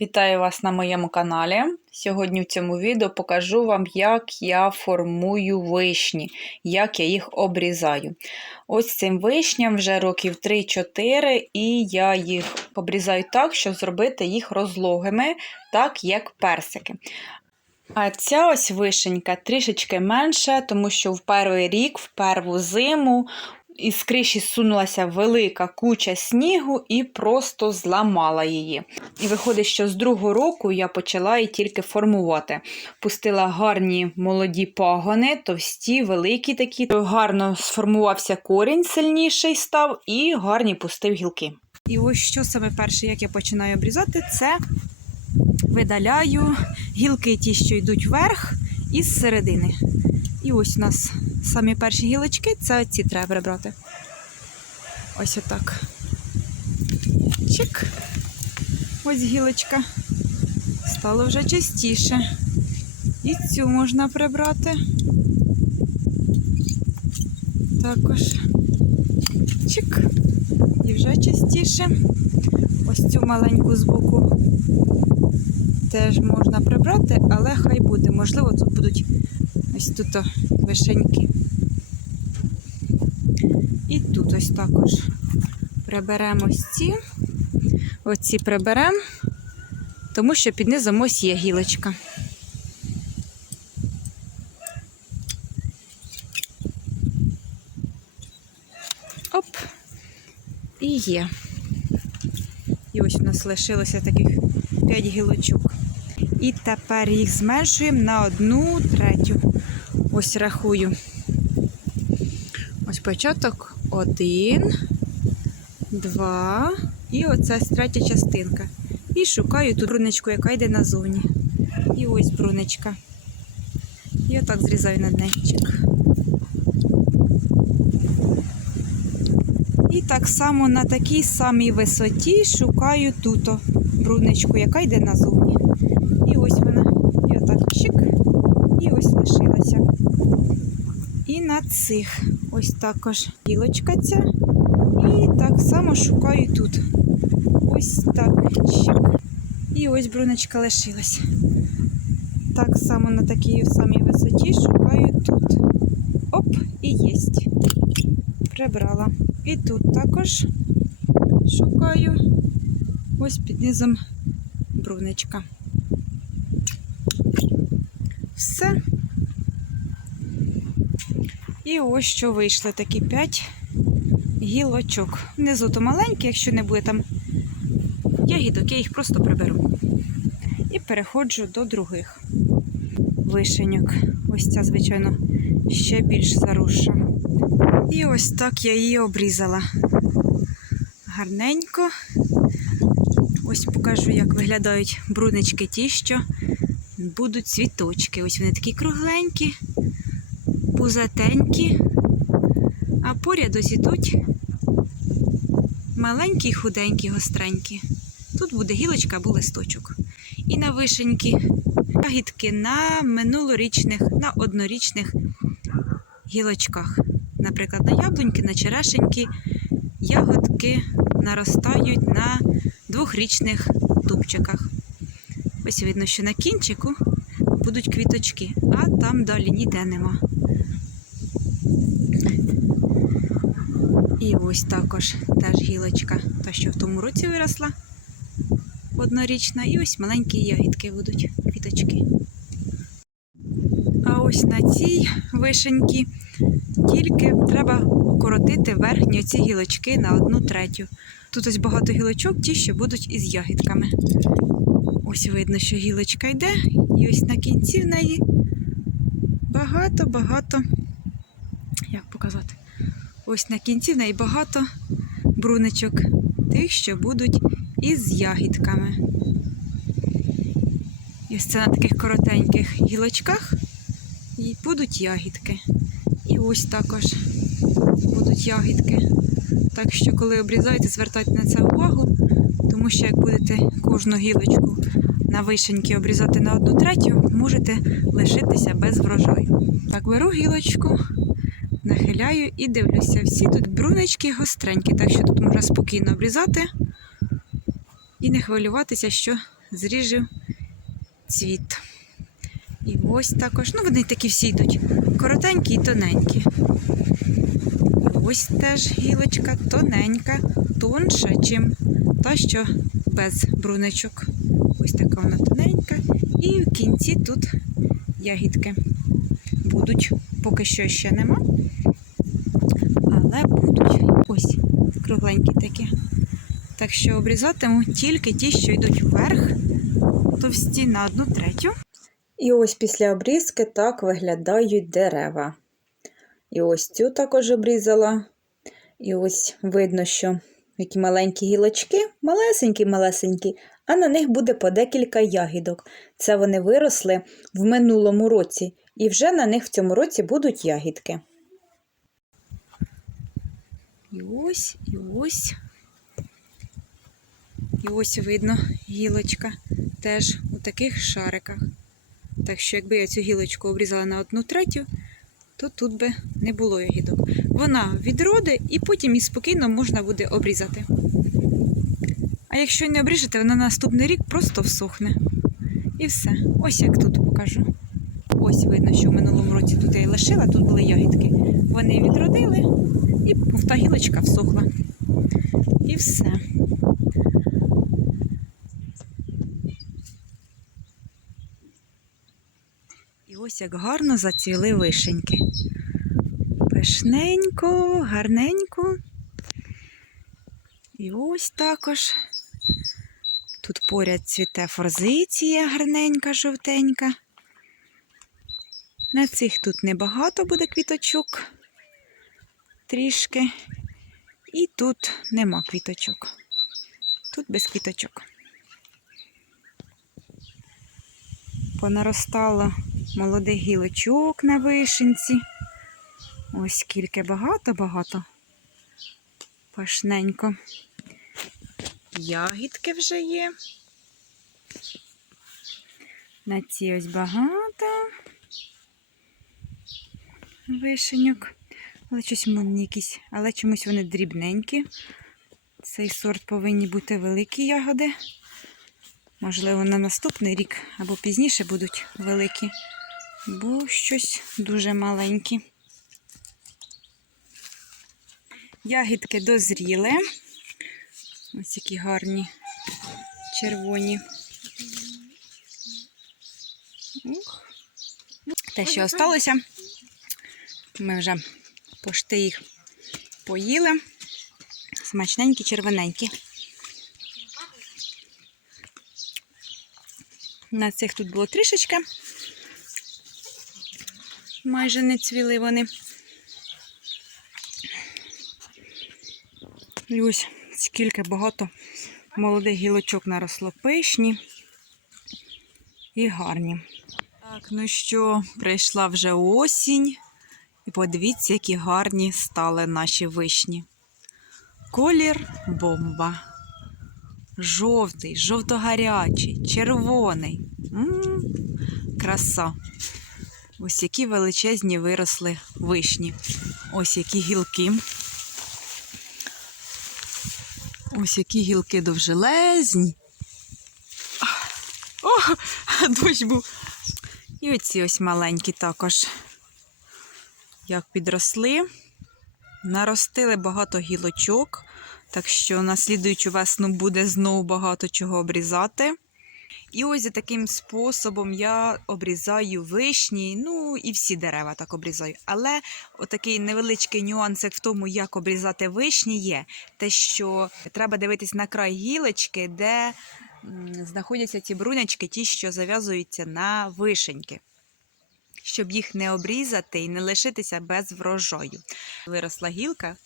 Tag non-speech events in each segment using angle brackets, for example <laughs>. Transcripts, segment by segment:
Вітаю вас на моєму каналі. Сьогодні в цьому відео покажу вам, як я формую вишні, як я їх обрізаю. Ось цим вишням вже років 3-4, і я їх обрізаю так, щоб зробити їх розлогими, так як персики. А ця ось вишенька трішечки менша, тому що в перший рік, в перву зиму, із криші сунулася велика куча снігу і просто зламала її. І виходить, що з другого року я почала її тільки формувати. Пустила гарні молоді пагони, товсті, великі такі. Гарно сформувався корінь, сильніший став, і гарні пустив гілки. І ось що саме перше, як я починаю обрізати, це видаляю гілки ті, що йдуть вверх, із середини. І ось у нас самі перші гілочки, це ці треба прибрати. Ось отак. Чик. Ось гілочка. Стало вже частіше. І цю можна прибрати. Також. Чик. І вже частіше. Ось цю маленьку збоку теж можна прибрати, але хай буде. Можливо, тут будуть ось тут вишеньки. І тут ось також приберемо ось ці, оці приберемо, тому що під низом ось є гілочка. Оп, і є. І ось у нас лишилося таких 5 гілочок. І тепер їх зменшуємо на одну третю. Ось рахую. Ось початок один, два. І оце третя частинка. І шукаю тут бруничку, яка йде назовні. І ось бруничка. І отак зрізаю на днечик. І так само на такій самій висоті шукаю тут бруничку, яка йде назовні. І ось вона. І отак чик. І ось на цих ось також гілочка ця. І так само шукаю тут. Ось так. І ось бруночка лишилась. Так само на такій самій висоті шукаю тут. Оп, і єсть. Прибрала. І тут також шукаю ось під низом бруничка. Все. І ось що вийшло такі 5 гілочок. Внизу то маленькі, якщо не буде там ягідок, я їх просто приберу. І переходжу до других вишеньок. Ось ця, звичайно, ще більш заросша. І ось так я її обрізала. Гарненько. Ось покажу, як виглядають брунички ті, що будуть цвіточки. Ось вони такі кругленькі, пузатенькі, а поряд ось ідуть маленькі, худенькі, гостренькі. Тут буде гілочка або листочок. І на вишеньки, ягідки на минулорічних, на однорічних гілочках. Наприклад, на яблуньки, на черешеньки, ягодки наростають на двохрічних дубчиках. Ось видно, що на кінчику будуть квіточки, а там далі ніде нема. І ось також теж гілочка, та що в тому році виросла однорічна, і ось маленькі ягідки будуть, квіточки. А ось на цій вишеньки тільки треба укоротити верхні оці гілочки на одну третю. Тут ось багато гілочок, ті, що будуть із ягідками. Ось видно, що гілочка йде, і ось на кінці в неї багато-багато. Як показати? Ось на кінці в неї багато бруничок, тих, що будуть із ягідками. І ось це на таких коротеньких гілочках і будуть ягідки. І ось також будуть ягідки. Так що, коли обрізаєте, звертайте на це увагу, тому що як будете кожну гілочку на вишеньки обрізати на одну третю, можете лишитися без врожаю. Так, беру гілочку, нахиляю і дивлюся. Всі тут брунички гостренькі, так що тут можна спокійно обрізати і не хвилюватися, що зріжу цвіт. І ось також, ну вони такі всі йдуть коротенькі і тоненькі. Ось теж гілочка тоненька, тонша, чим та, що без бруничок. Ось така вона тоненька. І в кінці тут ягідки будуть. Поки що ще нема. Але будуть. Ось кругленькі такі. Так що обрізатиму тільки ті, що йдуть вверх, товсті на одну третю. І ось після обрізки так виглядають дерева. І ось цю також обрізала. І ось видно, що які маленькі гілочки, малесенькі-малесенькі, а на них буде по декілька ягідок. Це вони виросли в минулому році, і вже на них в цьому році будуть ягідки. І ось, і ось. І ось видно гілочка теж у таких шариках. Так що, якби я цю гілочку обрізала на одну третю, то тут би не було ягідок. Вона відроде і потім її спокійно можна буде обрізати. А якщо не обріжете, вона наступний рік просто всохне. І все. Ось як тут покажу. Ось видно, що в минулому році тут я її лишила, тут були ягідки. Вони відродили, і та гілочка всохла. І все. І ось як гарно зацвіли вишеньки. Пишненько, гарненько. І ось також. Тут поряд цвіте форзиція гарненька, жовтенька. На цих тут небагато буде квіточок. Трішки. І тут нема квіточок. Тут без квіточок. Понаростало молодих гілочок на вишенці. Ось скільки багато-багато. Пашненько. Ягідки вже є. На ці ось багато вишеньок. Але щось вони якісь, але чомусь вони дрібненькі. Цей сорт повинні бути великі ягоди. Можливо, на наступний рік або пізніше будуть великі, бо щось дуже маленькі. Ягідки дозріли. Ось які гарні червоні. Ух. Те, що осталося, ми вже пошти їх поїли. Смачненькі, червоненькі. На цих тут було трішечки. Майже не цвіли вони. І ось скільки багато молодих гілочок наросло пишні і гарні. Так, ну що, прийшла вже осінь. І подивіться, які гарні стали наші вишні. Колір бомба. Жовтий, жовто-гарячий, червоний. М-м, краса. Ось які величезні виросли вишні. Ось які гілки. Ось які гілки довжелезні. О, <laughs> дощ був. І оці ось маленькі також. Як підросли, наростили багато гілочок, так що на слідуючу весну буде знову багато чого обрізати. І ось таким способом я обрізаю вишні, ну і всі дерева так обрізаю. Але отакий невеличкий нюансик в тому, як обрізати вишні, є те, що треба дивитись на край гілочки, де знаходяться ті брунячки, ті, що зав'язуються на вишеньки. Щоб їх не обрізати і не лишитися без врожаю. Виросла гілка,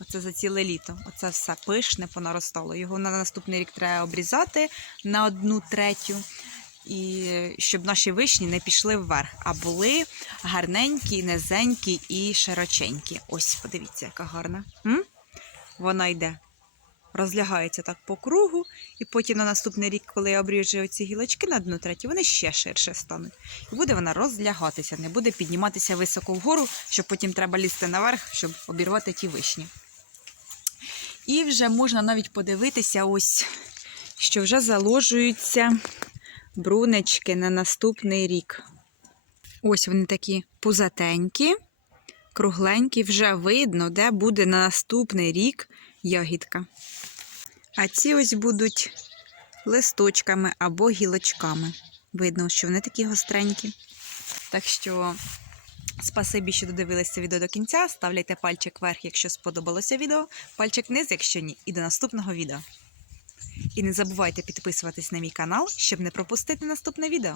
Оце за ціле літо. Оце все пишне понаростало. Його на наступний рік треба обрізати на одну третю. І щоб наші вишні не пішли вверх, а були гарненькі, низенькі і широченькі. Ось, подивіться, яка гарна. М? Вона йде, розлягається так по кругу, і потім на наступний рік, коли я обріжу ці гілочки на одну третю, вони ще ширше стануть. І буде вона розлягатися, не буде підніматися високо вгору, щоб потім треба лізти наверх, щоб обірвати ті вишні. І вже можна навіть подивитися, ось що вже заложуються брунечки на наступний рік. Ось вони такі пузатенькі, кругленькі, вже видно, де буде на наступний рік ягідка. А ці ось будуть листочками або гілочками. Видно, що вони такі гостренькі. Так що спасибі, що додивилися відео до кінця. Ставляйте пальчик вверх, якщо сподобалося відео, пальчик вниз, якщо ні. І до наступного відео. І не забувайте підписуватись на мій канал, щоб не пропустити наступне відео.